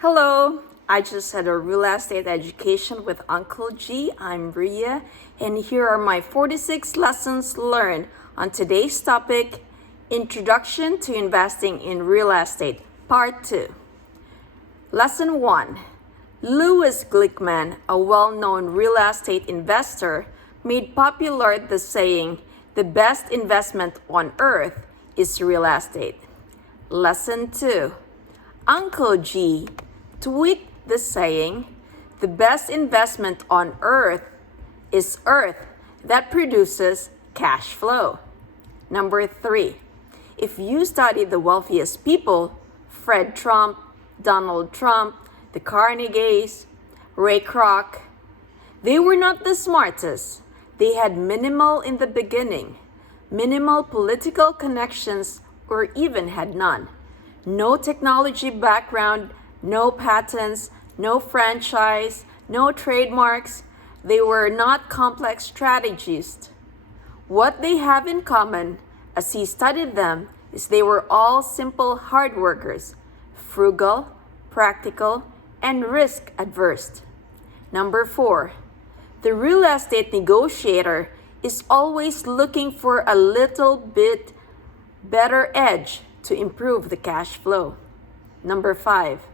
Hello, I just had a real estate education with Uncle G. I'm Ria, and here are my 46 lessons learned on today's topic, Introduction to Investing in Real Estate, Part 2. Lesson 1. Louis Glickman, a well-known real estate investor, made popular the saying, "The best investment on earth is real estate." Lesson 2. Uncle G tweaked the saying, "The best investment on earth is earth that produces cash flow." Number 3. If you study the wealthiest people, Fred Trump, Donald Trump, the Carnegies, Ray Kroc, they were not the smartest. They had minimal in the beginning, minimal political connections, or even had none. No technology background, no patents, no franchise, no trademarks. They were not complex strategists. What they have in common, as he studied them, is they were all simple hard workers, frugal, practical, and risk adverse. Number 4. The real estate negotiator is always looking for a little bit better edge to improve the cash flow. Number 5.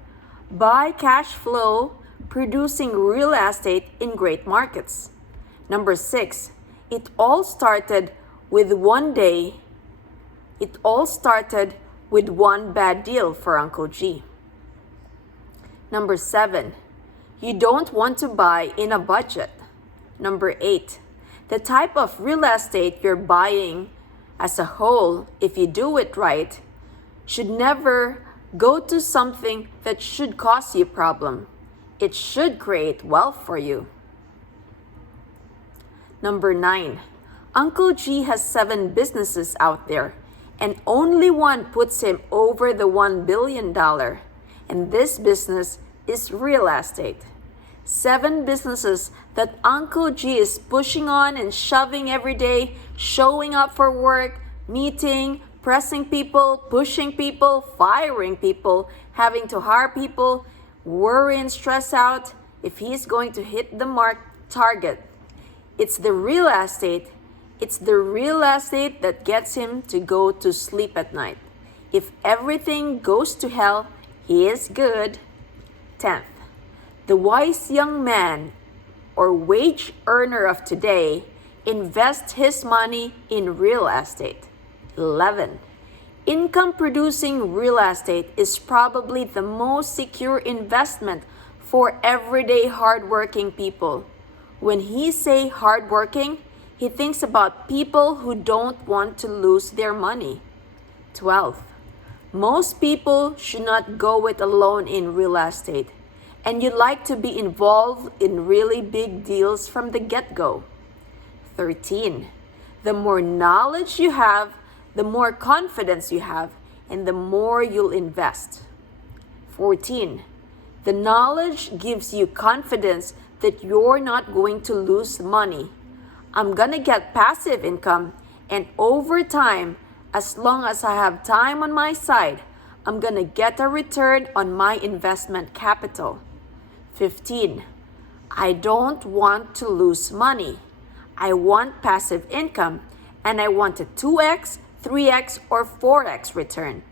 Buy cash flow producing real estate in great markets. Number 6. It all started with one bad deal for Uncle G. Number 7. You don't want to buy in a budget. Number 8. The type of real estate you're buying as a whole, if you do it right, should never go to something that should cause you a problem. It should create wealth for you. Number 9. Uncle G has 7 businesses out there, and only one puts him over the $1 billion. And this business is real estate. 7 businesses that Uncle G is pushing on and shoving every day, showing up for work, meeting, pressing people, pushing people, firing people, having to hire people, worry and stress out if he's going to hit the target. It's the real estate that gets him to go to sleep at night. If everything goes to hell, he is good. 10th, the wise young man or wage earner of today invests his money in real estate. 11. Income producing real estate is probably the most secure investment for everyday hardworking people. When he say hardworking, he thinks about people who don't want to lose their money. 12. Most people should not go it alone in real estate, and you like to be involved in really big deals from the get-go. 13. The more knowledge you have, the more confidence you have, and the more you'll invest. 14. The knowledge gives you confidence that you're not going to lose money. I'm gonna get passive income, and over time, as long as I have time on my side, I'm gonna get a return on my investment capital. 15. I don't want to lose money. I want passive income, and I want a 2x, 3x, or 4x return.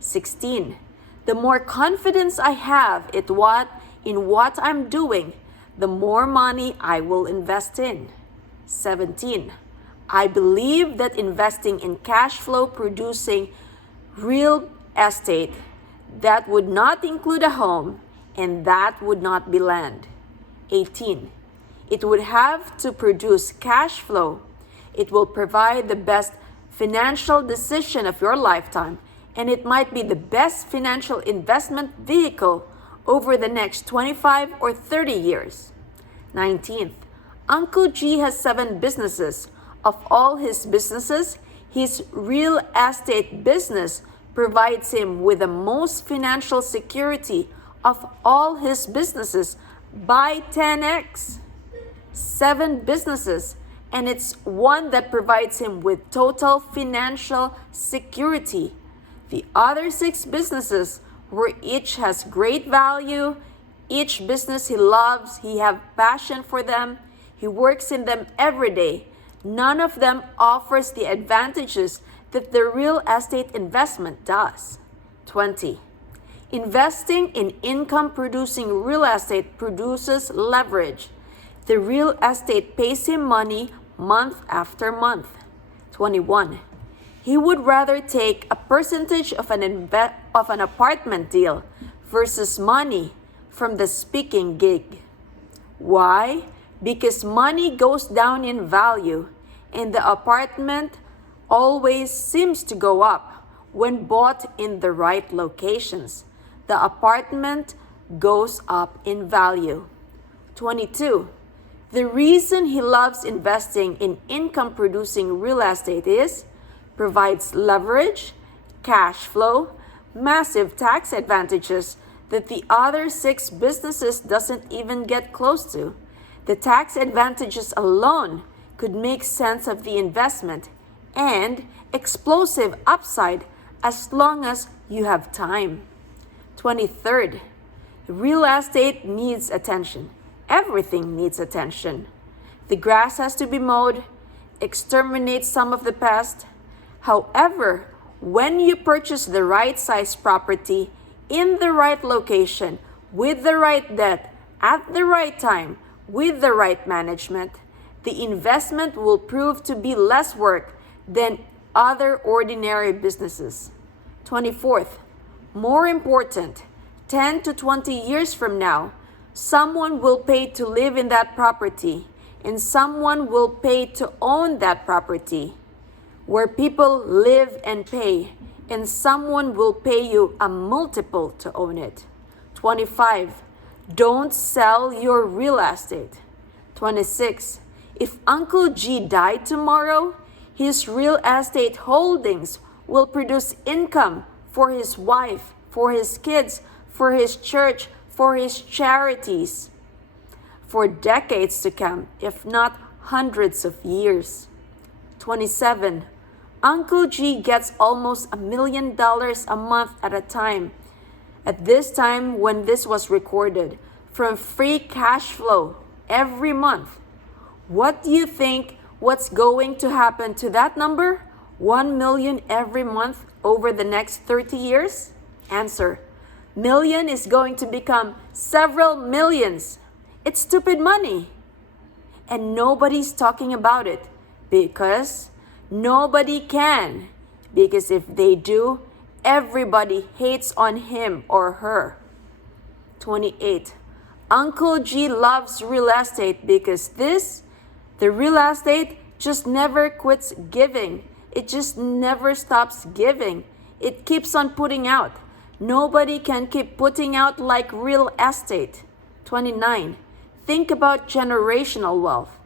16. The more confidence I have in what I'm doing, the more money I will invest in. 17. I believe that investing in cash flow producing real estate that would not include a home and that would not be land. 18. It would have to produce cash flow. It will provide the best financial decision of your lifetime, and it might be the best financial investment vehicle over the next 25 or 30 years. 19th, Uncle G has 7 businesses. Of all his businesses, his real estate business provides him with the most financial security of all his businesses by 10x. 7 businesses, and it's one that provides him with total financial security. The other 6 businesses where each has great value, each business he loves, he have passion for them, he works in them every day. None of them offers the advantages that the real estate investment does. 20. Investing in income-producing real estate produces leverage. The real estate pays him money month after month. 21. He would rather take a percentage of an apartment deal versus money from the speaking gig. Why? Because money goes down in value and the apartment always seems to go up when bought in the right locations. The apartment goes up in value. 22. The reason he loves investing in income-producing real estate is provides leverage, cash flow, massive tax advantages that the other 6 businesses doesn't even get close to. The tax advantages alone could make sense of the investment and explosive upside as long as you have time. 23rd, real estate needs attention. Everything needs attention. The grass has to be mowed, exterminate some of the pest. However, when you purchase the right size property in the right location, with the right debt, at the right time, with the right management, the investment will prove to be less work than other ordinary businesses. 24th, more important, 10 to 20 years from now, someone will pay to live in that property and someone will pay to own that property. Where people live and pay, and someone will pay you a multiple to own it. 25. Don't sell your real estate. 26. If Uncle G died tomorrow, his real estate holdings will produce income for his wife, for his kids, for his church, for his charities, for decades to come, if not hundreds of years. 27. Uncle G gets almost $1 million a month at a time. At this time when this was recorded, from free cash flow every month. What do you think what's going to happen to that number? 1 million every month over the next 30 years? Answer: million is going to become several millions. It's stupid money. And nobody's talking about it because nobody can. Because if they do, everybody hates on him or her. 28. Uncle G loves real estate because the real estate just never quits giving. It just never stops giving. It keeps on putting out. Nobody can keep putting out like real estate. 29. Think about generational wealth.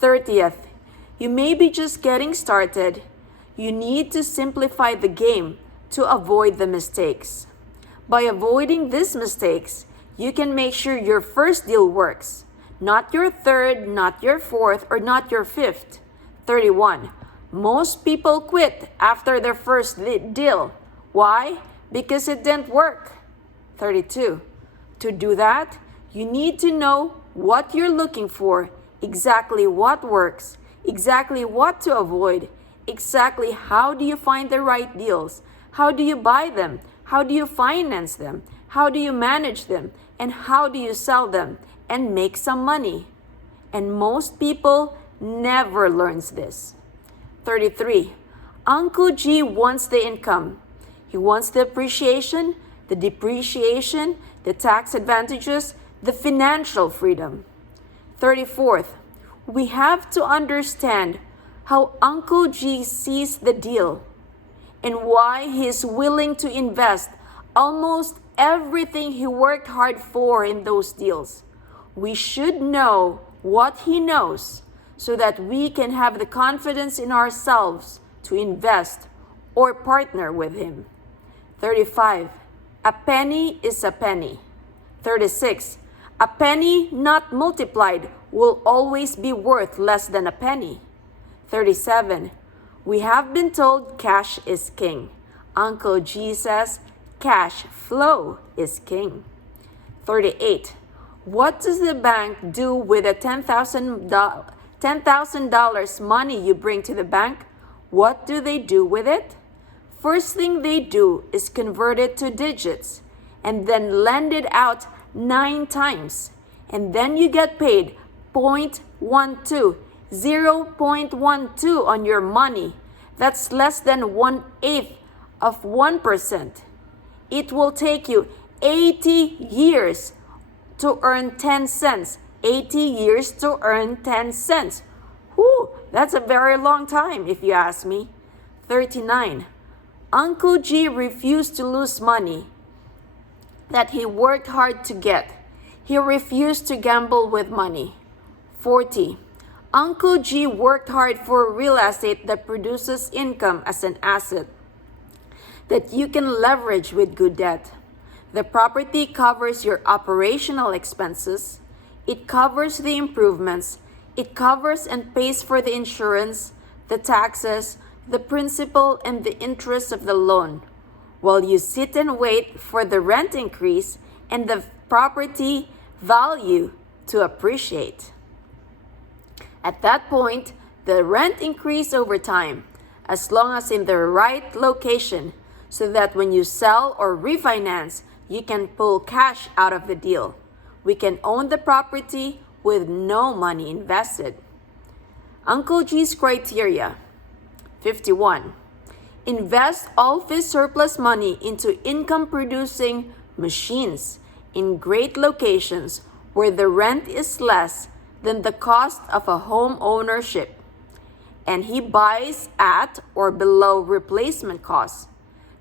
30th. You may be just getting started. You need to simplify the game to avoid the mistakes. By avoiding these mistakes, you can make sure your first deal works, not your third, not your fourth, or not your fifth. 31. Most people quit after their first deal. Why? Because it didn't work. 32. To do that, you need to know what you're looking for, exactly what works, exactly what to avoid, exactly how do you find the right deals, how do you buy them, how do you finance them, how do you manage them, and how do you sell them and make some money. And most people never learns this. 33. Uncle G wants the income. He wants the appreciation, the depreciation, the tax advantages, the financial freedom. 34th. We have to understand how Uncle G sees the deal and why he is willing to invest almost everything he worked hard for in those deals. We should know what he knows so that we can have the confidence in ourselves to invest or partner with him. 35. A penny is a penny. 36. A penny not multiplied will always be worth less than a penny. 37. We have been told cash is king. Uncle G says Cash flow is king. 38. What does the bank do with the $10,000 money you bring to the bank? What do they do with it? First thing they do is convert it to digits and then lend it out 9 times. And then you get paid 0.12, 0.12 on your money. That's less than 1/8 of 1%. It will take you 80 years to earn 10 cents. 80 years to earn 10 cents. Whew, that's a very long time if you ask me. 39. Uncle G refused to lose money that he worked hard to get. He refused to gamble with money. 40. Uncle G worked hard for real estate that produces income as an asset that you can leverage with good debt. The property covers your operational expenses. It covers the improvements. It covers and pays for the insurance, the taxes, the principal, and the interest of the loan, while you sit and wait for the rent increase and the property value to appreciate. At that point, the rent increase over time, as long as in the right location, so that when you sell or refinance, you can pull cash out of the deal. We can own the property with no money invested. Uncle G's criteria. 51. Invest all of his surplus money into income-producing machines in great locations where the rent is less than the cost of a home ownership, and he buys at or below replacement costs.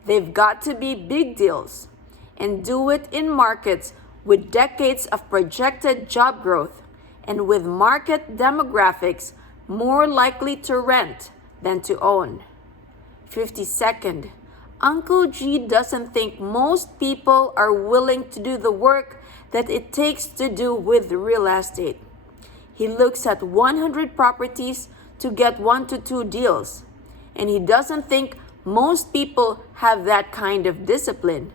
They've got to be big deals, and do it in markets with decades of projected job growth and with market demographics more likely to rent than to own. 52nd, Uncle G doesn't think most people are willing to do the work that it takes to do with real estate. He looks at 100 properties to get 1 to 2 deals, and he doesn't think most people have that kind of discipline.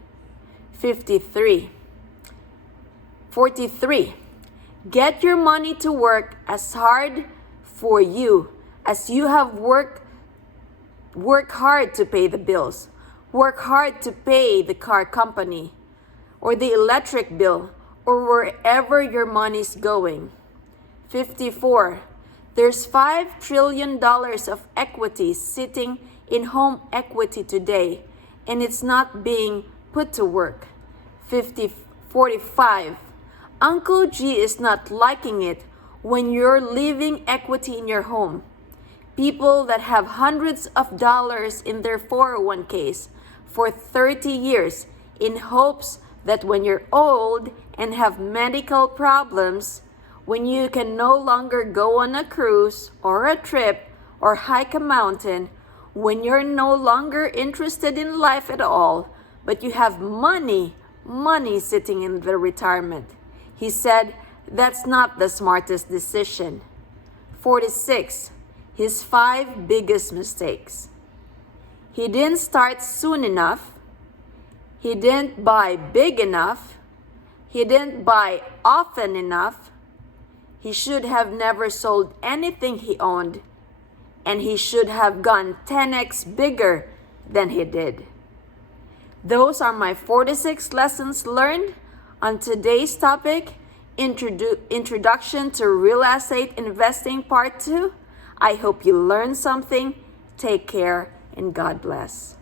43. Get your money to work as hard for you as you have worked hard to pay the bills. Work hard to pay the car company or the electric bill or wherever your money's going. 54. There's $5 trillion of equity sitting in home equity today, and it's not being put to work. 45. Uncle G is not liking it when you're leaving equity in your home. People that have hundreds of dollars in their 401ks for 30 years in hopes that when you're old and have medical problems, when you can no longer go on a cruise or a trip or hike a mountain, when you're no longer interested in life at all, but you have money sitting in the retirement. He said that's not the smartest decision. 46. His 5 biggest mistakes. He didn't start soon enough. He didn't buy big enough. He didn't buy often enough. He should have never sold anything he owned. And he should have gone 10x bigger than he did. Those are my 46 lessons learned on today's topic, Introduction to Real Estate Investing Part 2. I hope you learned something. Take care and God bless.